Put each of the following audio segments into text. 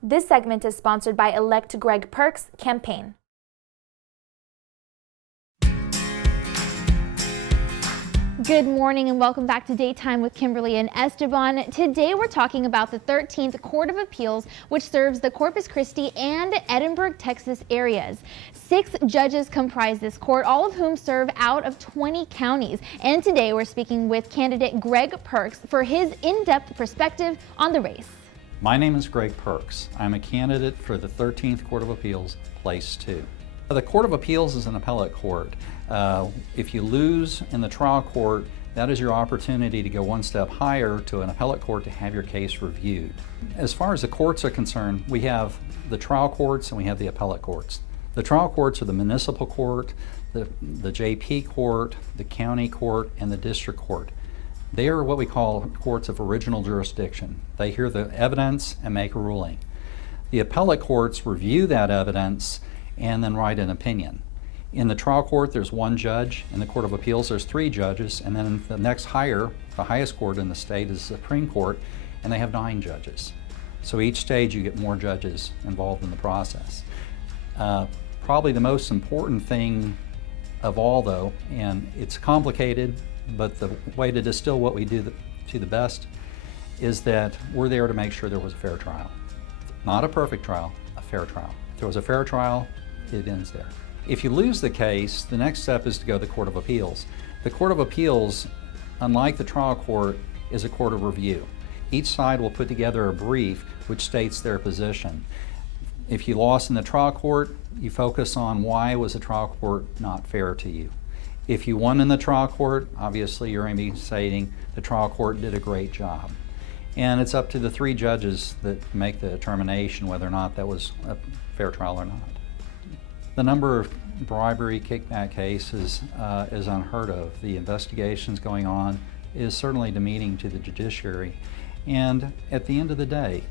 This segment is sponsored by elect Greg Perkes campaign. Good morning and welcome back to Daytime with Kimberly and Esteban. Today we're talking about the 13th Court of Appeals, which serves the Corpus Christi and Edinburgh, Texas areas. 6 judges comprise this court, all of whom serve out of 20 counties. And today we're speaking with candidate Greg Perkes for his in-depth perspective on the race. My name is Greg Perkes. I'm a candidate for the 13th Court of Appeals, Place 2. The Court of Appeals is an appellate court. If you lose in the trial court, that is your opportunity to go one step higher to an appellate court to have your case reviewed. As far as the courts are concerned, we have the trial courts and we have the appellate courts. The trial courts are the municipal court, the JP court, the county court, and the district court. They are what we call courts of original jurisdiction. They hear the evidence and make a ruling. The appellate courts review that evidence and then write an opinion. In the trial court, there's 1 judge. In the Court of Appeals, there's 3 judges. And then the next higher, the highest court in the state, is the Supreme Court, and they have 9 judges. So each stage you get more judges involved in the process. Probably the most important thing of all, though, and it's complicated, but the way to distill what we do to the best is that we're there to make sure there was a fair trial. Not a perfect trial, a fair trial. If there was a fair trial, it ends there. If you lose the case, the next step is to go to the Court of Appeals. The Court of Appeals, unlike the trial court, is a court of review. Each side will put together a brief which states their position. If you lost in the trial court, you focus on why was the trial court not fair to you. If you won in the trial court, obviously you're going to be stating the trial court did a great job. And it's up to the 3 judges that make the determination whether or not that was a fair trial or not. The number of bribery kickback cases is unheard of. The investigations going on is certainly demeaning to the judiciary. And at the end of the day,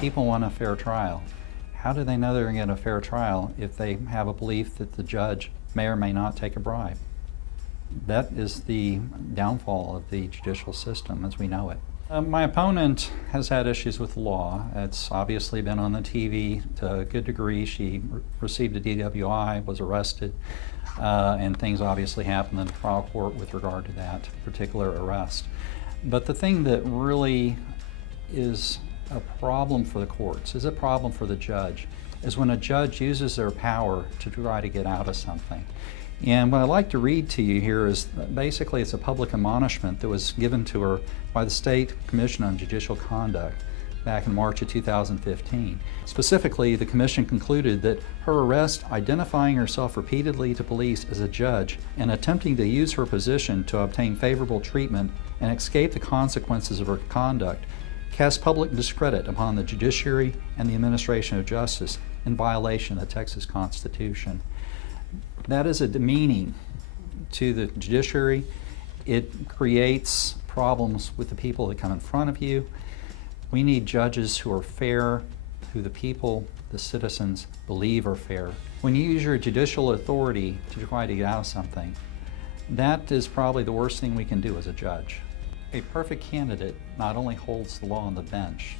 people want a fair trial. How do they know they're going to get a fair trial if they have a belief that the judge may or may not take a bribe? That is the downfall of the judicial system as we know it. My opponent has had issues with the law. It's obviously been on the TV to a good degree. She received a DWI, was arrested, and things obviously happened in the trial court with regard to that particular arrest. But the thing that really is a problem for the courts, is a problem for the judge, is when a judge uses their power to try to get out of something. And what I'd like to read to you here is basically it's a public admonishment that was given to her by the State Commission on Judicial Conduct back in March of 2015. Specifically, the Commission concluded that her arrest, identifying herself repeatedly to police as a judge and attempting to use her position to obtain favorable treatment and escape the consequences of her conduct, cast public discredit upon the judiciary and the administration of justice in violation of the Texas Constitution. That is a demeaning to the judiciary. It creates problems with the people that come in front of you. We need judges who are fair, who the people, the citizens, believe are fair. When you use your judicial authority to try to get out of something, that is probably the worst thing we can do as a judge. A perfect candidate not only holds the law on the bench,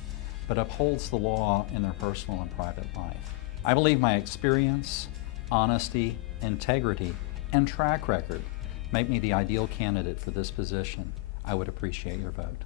but upholds the law in their personal and private life. I believe my experience, honesty, integrity, and track record make me the ideal candidate for this position. I would appreciate your vote.